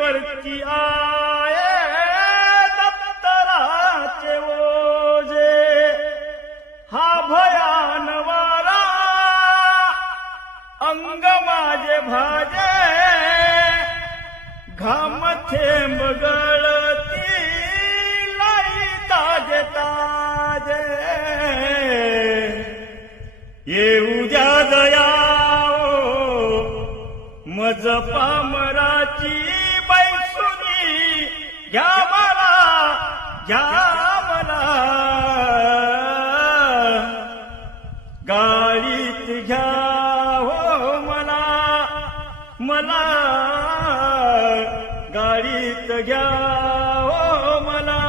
वरती आये दप्तराचे ओझे, हा भयान वारा अंग माझे भाजे, घाम थेंब गळती लाई ताजे ताजे, येऊ द्या दया मज पामराची बैसुनी, घ्या मला गाडीत घ्या हो मला गाडीत घ्या हो मला,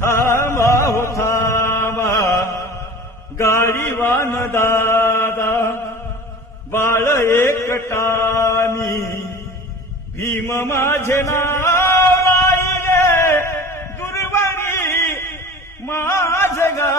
थांबा हो थांबा गाडीवान दादा, बाळ एकटामी भीम माझे नाव राहिले दुर्वाणी माझे गा